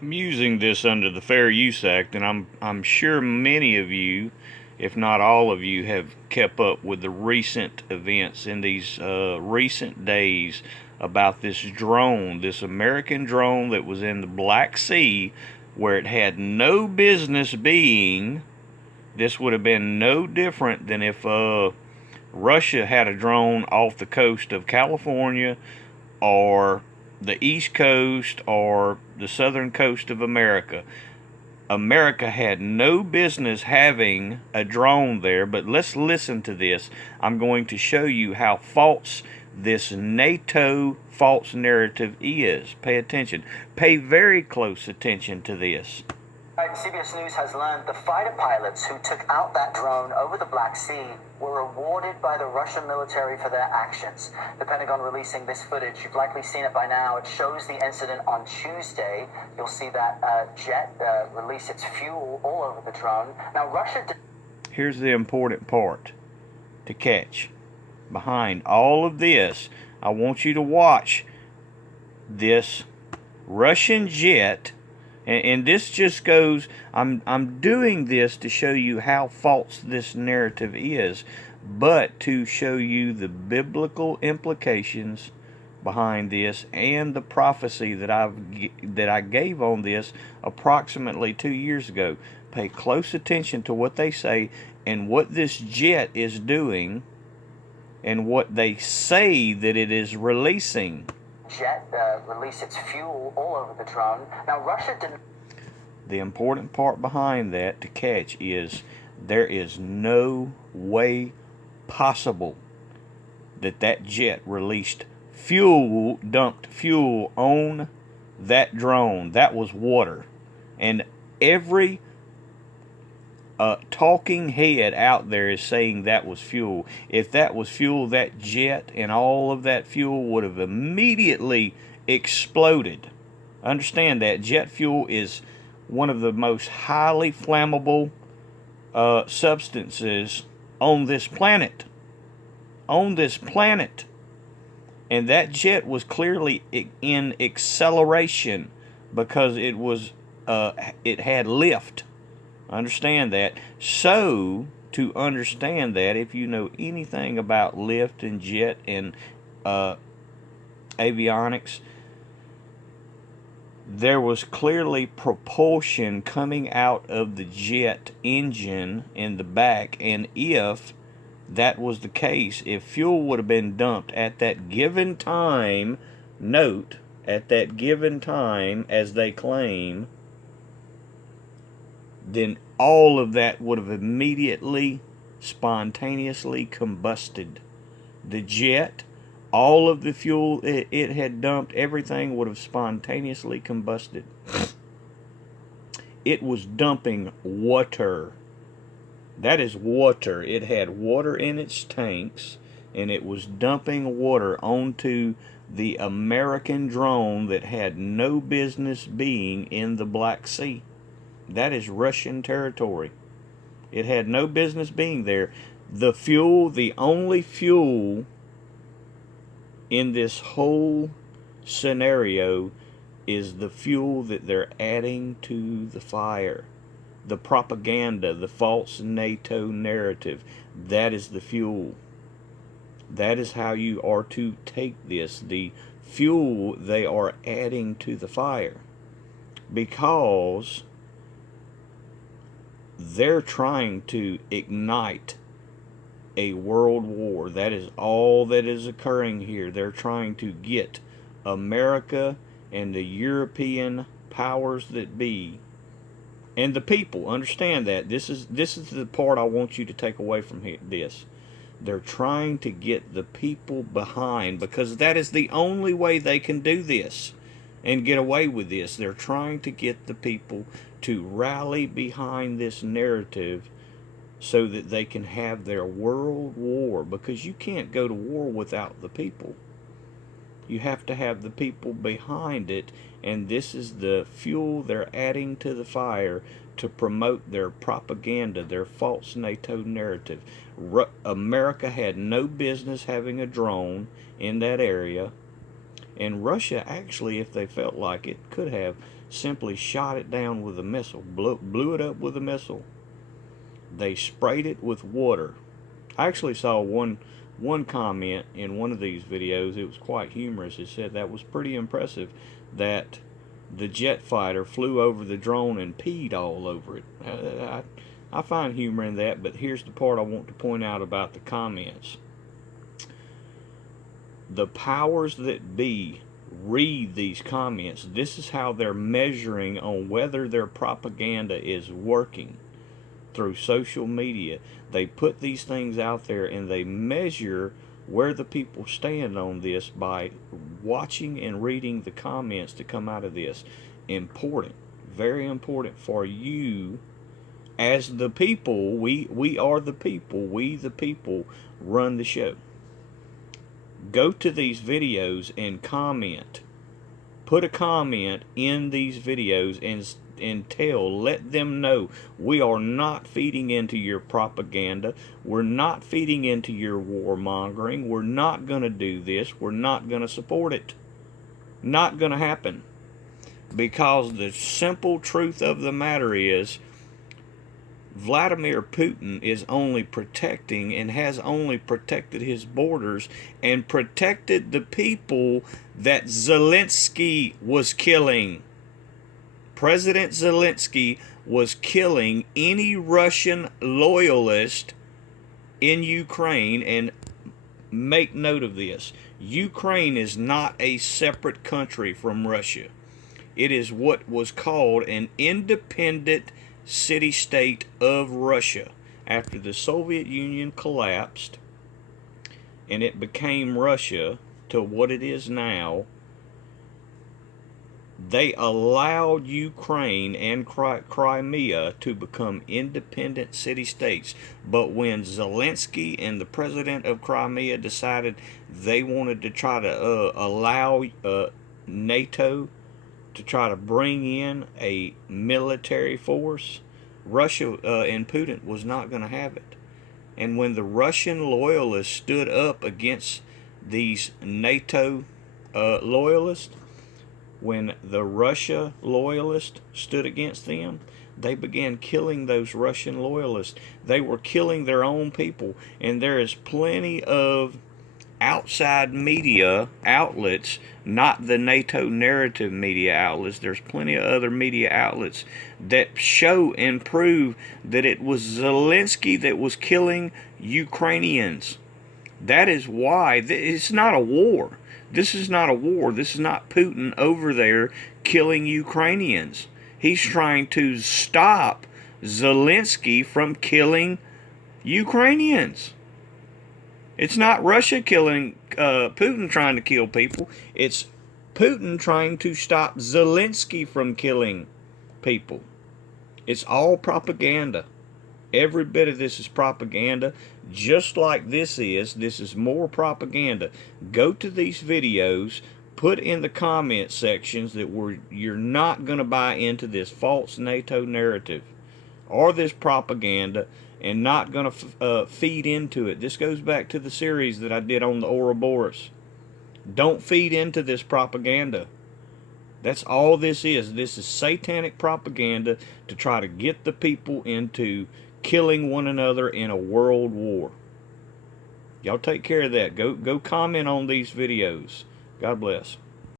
I'm using this under the Fair Use Act, and I'm sure many of you, if not all of you, have kept up with the recent events in these recent days about this drone, this American drone that was in the Black Sea, where it had no business being. This would have been no different than if Russia had a drone off the coast of California or the East Coast or the southern coast of America. America had no business having a drone there, but let's listen to this. I'm going to show you how false this NATO false narrative is. Pay attention. Pay very close attention to this. CBS News has learned the fighter pilots who took out that drone over the Black Sea were rewarded by the Russian military for their actions. The Pentagon releasing this footage. You've likely seen it by now. It shows the incident on Tuesday. You'll see that jet release its fuel all over the drone. Now, Russia... Here's the important part to catch. Behind all of this, I want you to watch this Russian jet. And this just goes, I'm doing this to show you how false this narrative is, but to show you the biblical implications behind this and the prophecy that I gave on this approximately 2 years ago. Pay close attention to what they say and what this jet is doing and what they say that it is releasing. Jet release its fuel all over the drone. Now, Russia didn't... The important part behind that to catch is there is no way possible that that jet released fuel, dumped fuel on that drone. That was water. And every talking head out there is saying that was fuel. If that was fuel, that jet and all of that fuel would have immediately exploded. Understand that jet fuel is one of the most highly flammable substances on this planet. On this planet. And that jet was clearly in acceleration because it had lift. Understand that. So, to understand that, if you know anything about lift and jet and avionics, there was clearly propulsion coming out of the jet engine in the back, and if that was the case, if fuel would have been dumped at that given time, note, at that given time, as they claim, then all of that would have immediately, spontaneously combusted. The jet, all of the fuel it had dumped, everything would have spontaneously combusted. It was dumping water. That is water. It had water in its tanks, and it was dumping water onto the American drone that had no business being in the Black Sea. That is Russian territory. It had no business being there. The fuel, the only fuel in this whole scenario is the fuel that they're adding to the fire. The propaganda, the false NATO narrative, that is the fuel. That is how you are to take this. The fuel they are adding to the fire. Because they're trying to ignite a world war. That is all that is occurring here. They're trying to get America and the European powers that be and the people. Understand that. This is the part I want you to take away from this. They're trying to get the people behind, because that is the only way they can do this and get away with this. They're trying to get the people to rally behind this narrative so that they can have their world war, because you can't go to war without the people. You have to have the people behind it, and this is the fuel they're adding to the fire to promote their propaganda, their false NATO narrative. America had no business having a drone in that area, and Russia actually, if they felt like it, could have. simply shot it down with a missile, blew it up with a missile. They sprayed it with water. I actually saw one comment in one of these videos. It was quite humorous. It said that was pretty impressive that the jet fighter flew over the drone and peed all over it. I find humor in that, but here's the part I want to point out about the comments. The powers that be read these comments. This is how they're measuring on whether their propaganda is working through social media. They put these things out there and they measure where the people stand on this by watching and reading the comments to come out of this. Important, very important for you as the people. We are the people. We the people run the show. Go to these videos and comment. Put a comment in these videos and let them know we are not feeding into your propaganda. We're not feeding into your warmongering. We're not going to do this. We're not going to support it. Not going to happen. Because the simple truth of the matter is, Vladimir Putin is only protecting and has only protected his borders and protected the people that Zelensky was killing. President Zelensky was killing any Russian loyalist in Ukraine. And make note of this. Ukraine is not a separate country from Russia. It is what was called an independent city-state of Russia. After the Soviet Union collapsed and it became Russia to what it is now, they allowed Ukraine and Crimea to become independent city-states. But when Zelensky and the president of Crimea decided they wanted to try to allow NATO to try to bring in a military force, Russia and Putin was not going to have it. And when the Russian loyalists stood up against these NATO loyalists, when the Russia loyalists stood against them, they began killing those Russian loyalists. They were killing their own people. And there is plenty of outside media outlets, not the NATO narrative media outlets. There's plenty of other media outlets that show and prove that it was Zelensky that was killing Ukrainians. That is why it's not a war. This is not a war. This is not Putin over there killing Ukrainians. He's trying to stop Zelensky from killing Ukrainians. It's not Russia killing Putin trying to kill people. It's Putin trying to stop Zelensky from killing people. It's all propaganda. Every bit of this is propaganda, just like this is. This is more propaganda. Go to these videos, put in the comment sections that you're not going to buy into this false NATO narrative or this propaganda, and not going to feed into it. This goes back to the series that I did on the Ouroboros. Don't feed into this propaganda. That's all this is. This is satanic propaganda to try to get the people into killing one another in a world war. Y'all take care of that. Go comment on these videos. God bless.